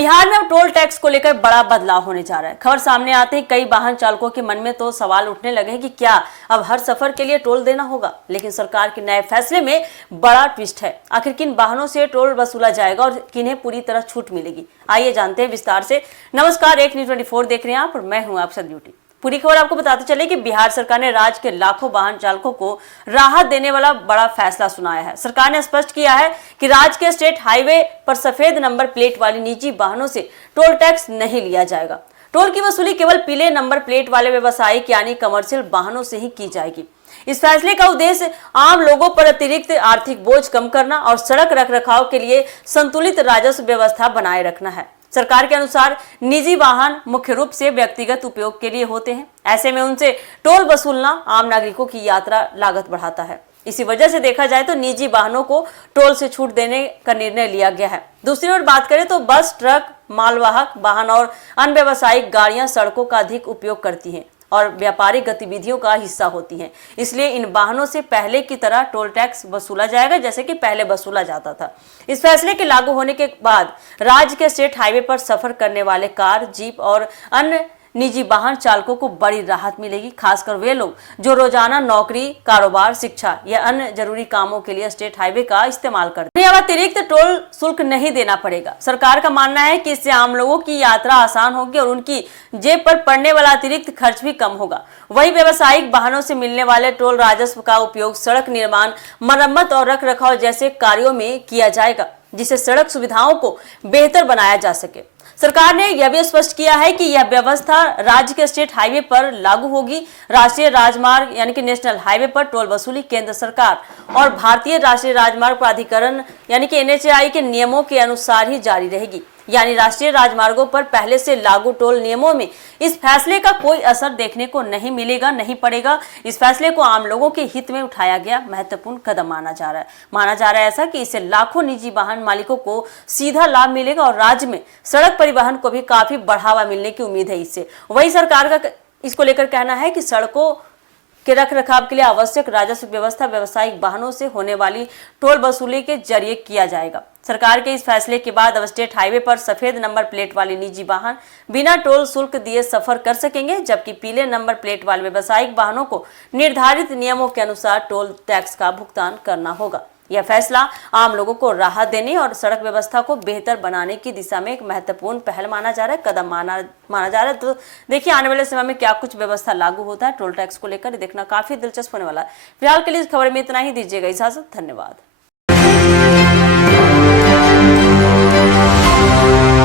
बिहार में अब toll tax को लेकर बड़ा बदलाव होने जा रहा है। खबर सामने आते ही कई वाहन चालकों के मन में तो सवाल उठने लगे हैं कि क्या अब हर सफर के लिए टोल देना होगा। लेकिन सरकार के नए फैसले में बड़ा ट्विस्ट है। आखिर किन वाहनों से टोल वसूला जाएगा और किन्हें पूरी तरह छूट मिलेगी, आइए जानते हैं विस्तार से। नमस्कार, एक न्यूज़ 24 देख रहे हैं आप और मैं हूं आप सदब्यूटी। पूरी खबर आपको बताते चले कि बिहार सरकार ने राज्य के लाखों वाहन चालकों को राहत देने वाला बड़ा फैसला सुनाया है। सरकार ने स्पष्ट किया है कि राज्य के स्टेट हाईवे पर सफेद नंबर प्लेट वाली निजी वाहनों से टोल टैक्स नहीं लिया जाएगा। टोल की वसूली केवल पीले नंबर प्लेट वाले व्यवसायिक यानी कमर्शियल वाहनों से ही की जाएगी। इस फैसले का उद्देश्य आम लोगों पर अतिरिक्त आर्थिक बोझ कम करना और सड़क रखरखाव के लिए संतुलित राजस्व व्यवस्था बनाए रखना है। सरकार के अनुसार निजी वाहन मुख्य रूप से व्यक्तिगत उपयोग के लिए होते हैं। ऐसे में उनसे टोल वसूलना आम नागरिकों की यात्रा लागत बढ़ाता है। इसी वजह से देखा जाए तो निजी वाहनों को टोल से छूट देने का निर्णय लिया गया है। दूसरी ओर बात करें तो बस, ट्रक, मालवाहक वाहन और अन्य व्यावसायिक गाड़ियां सड़कों का अधिक उपयोग करती हैं और व्यापारिक गतिविधियों का हिस्सा होती हैं। इसलिए इन वाहनों से पहले की तरह टोल टैक्स वसूला जाएगा जैसे कि पहले वसूला जाता था। इस फैसले के लागू होने के बाद राज्य के स्टेट हाईवे पर सफर करने वाले कार, जीप और अन्य निजी वाहन चालकों को बड़ी राहत मिलेगी। खासकर वे लोग जो रोजाना नौकरी, कारोबार, शिक्षा या अन्य जरूरी कामों के लिए स्टेट हाईवे का इस्तेमाल करते हैं। अब अतिरिक्त टोल शुल्क नहीं देना पड़ेगा। सरकार का मानना है कि इससे आम लोगों की यात्रा आसान होगी और उनकी जेब पर पड़ने वाला अतिरिक्त खर्च भी कम होगा। वही व्यावसायिक वाहनों से मिलने वाले टोल राजस्व का उपयोग सड़क निर्माण, मरम्मत और रख रखाव जैसे कार्यों में किया जाएगा, जिससे सड़क सुविधाओं को बेहतर बनाया जा सके। सरकार ने यह भी स्पष्ट किया है कि यह व्यवस्था राज्य के स्टेट हाईवे पर लागू होगी। राष्ट्रीय राजमार्ग यानी कि नेशनल हाईवे पर टोल वसूली केंद्र सरकार और भारतीय राष्ट्रीय राजमार्ग प्राधिकरण यानी कि NHAI के नियमों के अनुसार ही जारी रहेगी। यानी राष्ट्रीय राजमार्गों पर पहले से लागू टोल नियमों में इस फैसले का कोई असर देखने को नहीं पड़ेगा। इस फैसले को आम लोगों के हित में उठाया गया महत्वपूर्ण कदम माना जा रहा है ऐसा कि इससे लाखों निजी वाहन मालिकों को सीधा लाभ मिलेगा और राज्य में सड़क परिवहन को भी काफी बढ़ावा मिलने की उम्मीद है। इससे वही सरकार का इसको लेकर कहना है कि सड़कों के रख रखाव के लिए आवश्यक राजस्व व्यवस्था व्यावसायिक वाहनों से होने वाली टोल वसूली के जरिए किया जाएगा। सरकार के इस फैसले के बाद अब स्टेट हाईवे पर सफेद नंबर प्लेट वाले निजी वाहन बिना टोल शुल्क दिए सफर कर सकेंगे, जबकि पीले नंबर प्लेट वाले व्यावसायिक वाहनों को निर्धारित नियमों के अनुसार टोल टैक्स का भुगतान करना होगा। यह फैसला आम लोगों को राहत देने और सड़क व्यवस्था को बेहतर बनाने की दिशा में एक महत्वपूर्ण पहल माना जा रहा है, कदम माना जा रहा है। तो देखिए आने वाले समय में क्या कुछ व्यवस्था लागू होता है टोल टैक्स को लेकर, देखना काफी दिलचस्प होने वाला है। फिलहाल के लिए इस खबर में इतना ही, दीजिएगा इजाजत। धन्यवाद।